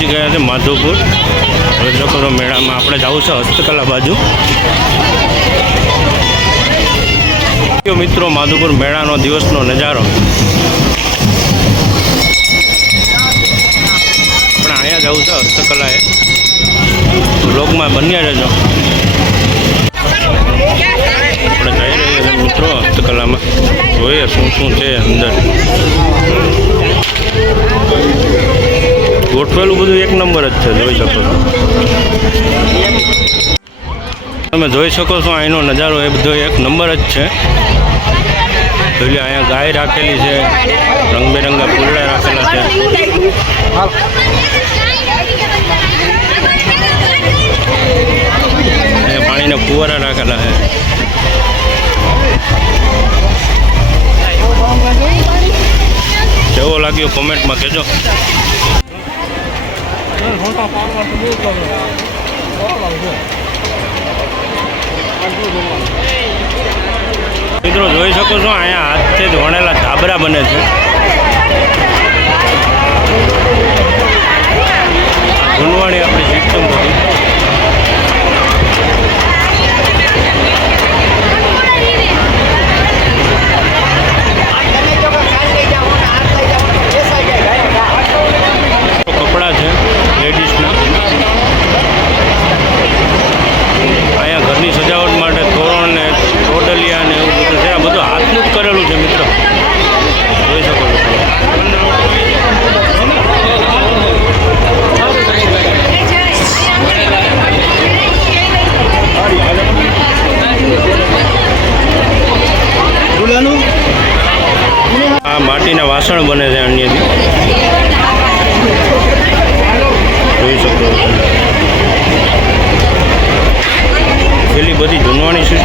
હવે માધવપુર. રજકરો મેળામાં આપણે જવું છે હસ્તકલા બાજુ. મિત્રો માધુપુર મેળાનો દિવસનો નજારો. પણ અહીંયા જવું છે હસ્તકલાએ. બ્લોગમાં બન્યા રહેજો. આપણે જઈ રહ્યા છીએ મિત્રો હસ્તકલામાં. જોઈએ શું શું છે અંદર. ગોઠવેલું બધું એક નંબર જ છે જોઈ શકો છો. તમે જોઈ શકો છો અહીંનો નજારો એ બધો એક નંબર જ છે. એટલે અહીંયા ગાય રાખેલી છે રંગબેરંગા ફૂલડા રાખેલા છે. અહીંયા પાણીના ફુવારા રાખેલા છે. કેવો લાગ્યો કોમેન્ટમાં કહેજો. મિત્રો જોઈ શકો છો અહીંયા હાથથી વણેલા ધાબરા બને છે.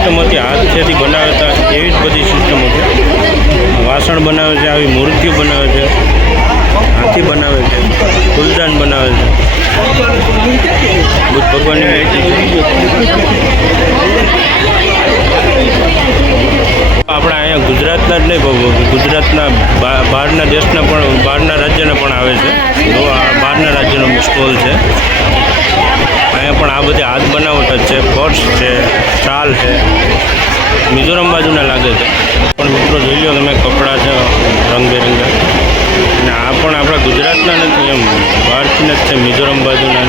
સિસ્ટમ હતી હાથથી બનાવતા એવી જ બધી સિસ્ટમ હતી વાસણ બનાવે છે, આવી મૂર્તિઓ બનાવે છે, હાથી બનાવે છે, ફૂલદાન બનાવે છે. બુદ્ધ ભગવાનની માહિતી આપણે અહીંયા ગુજરાતના જ નહીં ગુજરાતના બહારના દેશના પણ, બહારના રાજ્યના પણ આવે છે. બહારના રાજ્યનો સ્ટોલ છે. અહીંયા પણ આ બધી હાથ બનાવટ જ છે પર્સ છે, ચાલ છે. મિઝોરમ બાજુના લાગે છે. પણ મિત્રો જોઈ લો તમે કપડાં છે, રંગબેરંગા. અને આ પણ આપણા ગુજરાતના નથી, એમ બહારથી જ છે મિઝોરમ બાજુના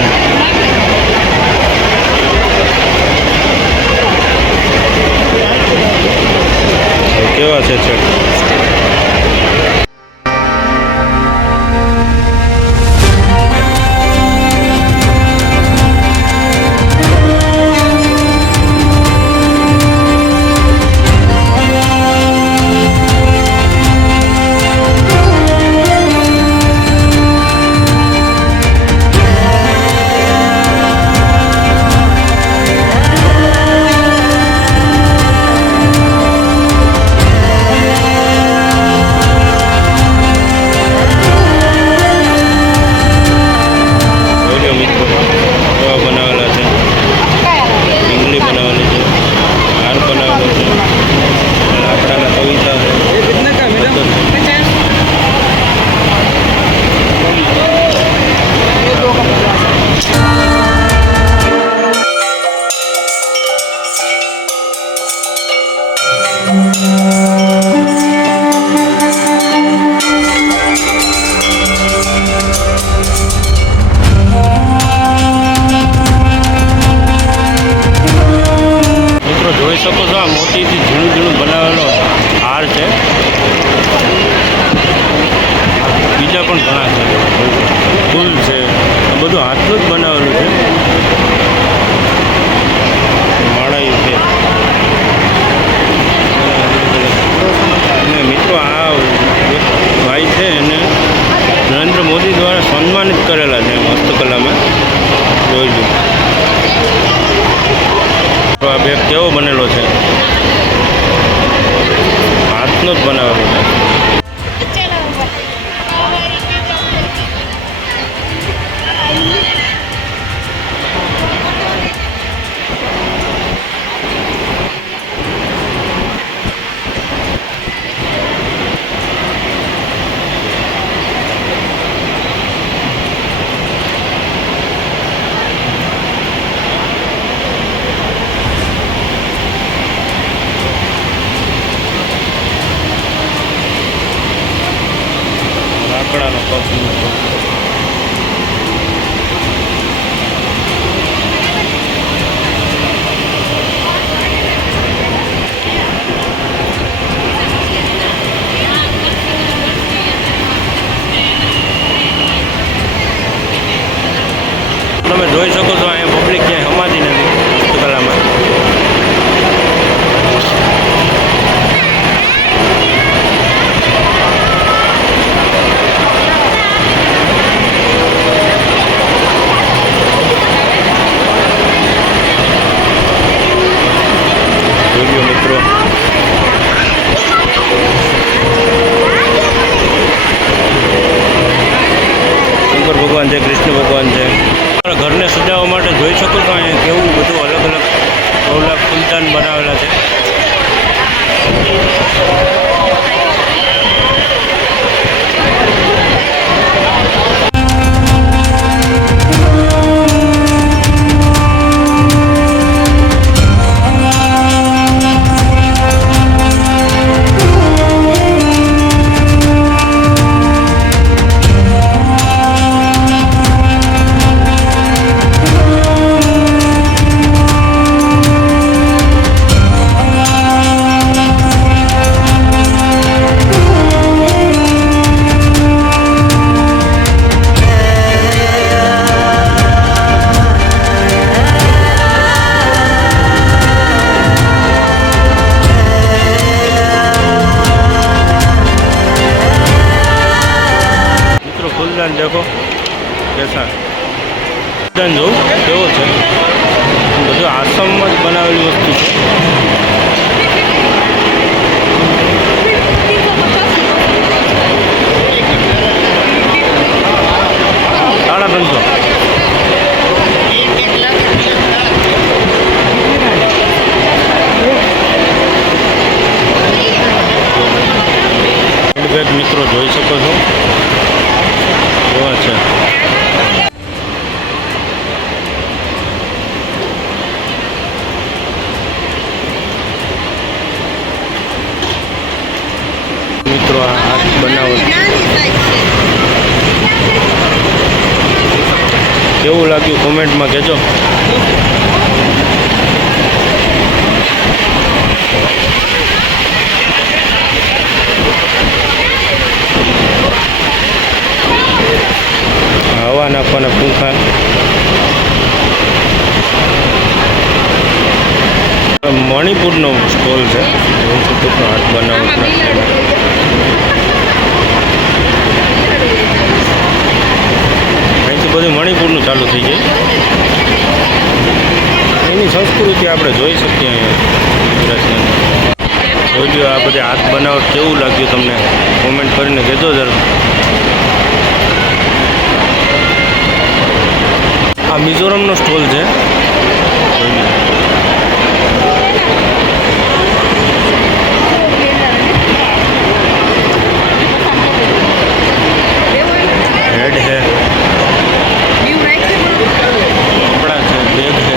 જોઈ શંકર ભગવાન છે, કૃષ્ણ ભગવાન છે. ઘરને સજાવવા માટે જોઈ શકો છો, અહીંયા કેવું બધું અલગ અલગ બહુલા ફૂલદાન બનાવેલા છે. લાગ્યું કોમેન્ટમાં કહેજો. હવા નાખવાના પૂંખા મણિપુરનો સ્ટોલ છે. હાથ બનાવટના અહીંથી બધું મણિપુરનું ચાલુ થઈ જાય. એની સંસ્કૃતિ આપણે જોઈ શકીએ ગુજરાતની ગયો આ બધી હાથ બનાવટ કેવું લાગ્યું તમને? કોમેન્ટ કરીને કહેજો જરા. આ મિઝોરમનો સ્ટોલ છે. જોઈ લો. હેડ છે કપડા છે બેગ છે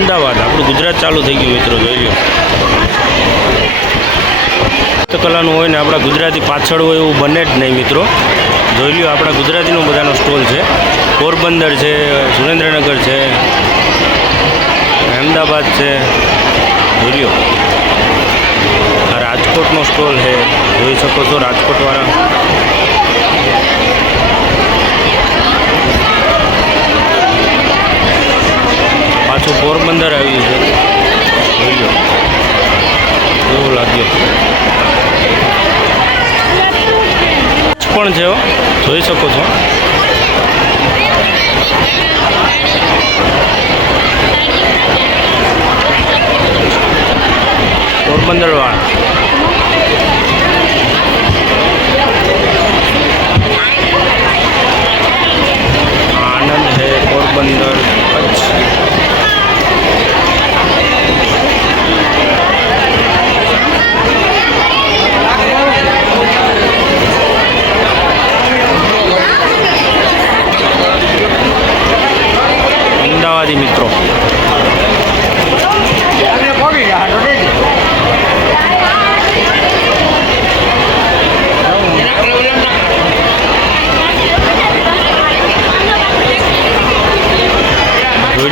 અમદાવાદ. આપણું ગુજરાત ચાલુ થઈ ગયું મિત્રો, જોઈ લો. હસ્તકલાનું હોય ને આપણા ગુજરાતી પાછળ હોય એવું બને જ નહીં મિત્રો. જોઈ લ્યો આપણા ગુજરાતીનો બધાનો સ્ટોલ છે. પોરબંદર છે, સુરેન્દ્રનગર છે, અમદાવાદ છે. જોઈ લો. રાજકોટનો સ્ટોલ છે. જોઈ શકો છો રાજકોટવાળા પાછું પોરબંદર આવ્યું છે જોઈ લો કેવું લાગ્યું પણ છે હો. જોઈ શકો છો પોરબંદર વાળા આનંદ છે પોરબંદર કચ્છ. અમદાવાદી મિત્રો.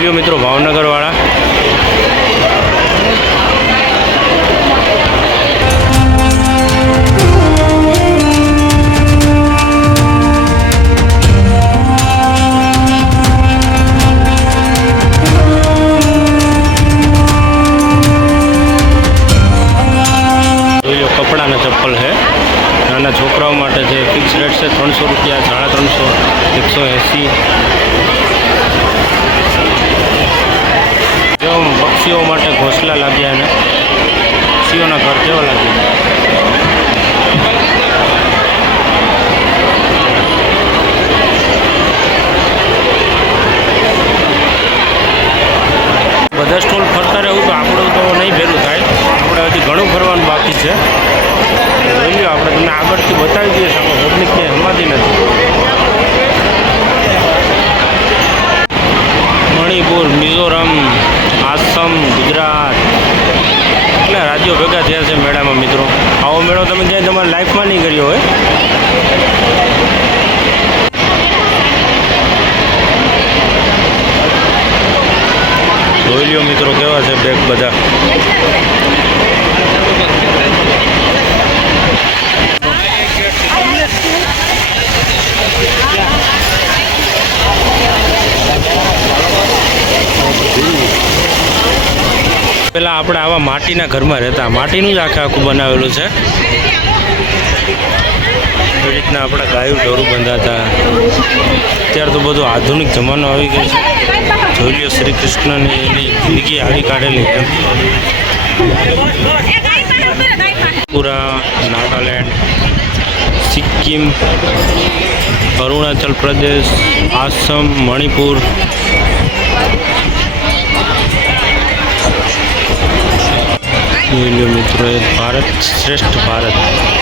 જો મિત્રો ભાવનગરવાળા. પક્ષીઓના ઘર કેવા બધા સ્ટોલ ફરતા રહેવું તો આપણું તો નહીં ભેરું થાય. આપણે હજી ઘણું ફરવાનું બાકી છે. જોઈ લો આપણે તમને આગળથી બતાવી દઈએ આપણે પબ્લિક ક્યાંય હમાતી નથી. મણિપુર, મિઝોરમ આસામ ગુજરાત એટલા રાજ્યો ભેગા થયા છે મેળામાં મિત્રો આવો મેળો તમે ક્યાંય તમારા લાઈફમાં નહીં કર્યો હોય જોઈ લ્યો મિત્રો કેવા છે બેગ બધા પેલા આપણે આવા માટીના ઘરમાં રહેતા. માટીનું જ આખે આખું બનાવેલું છે. એવી રીતના આપણા ગાયું ઢોરું બંધાતા. અત્યારે તો બધું આધુનિક જમાનો આવી ગયો છે. જોઈ લો શ્રી કૃષ્ણની એની જિંદગી આવી કાઢેલી પૂરા નાગાલેન્ડ, સિક્કિમ, અરુણાચલ પ્રદેશ, આસામ, મણિપુર જોઈ લો મિત્રો ભારત શ્રેષ્ઠ ભારત.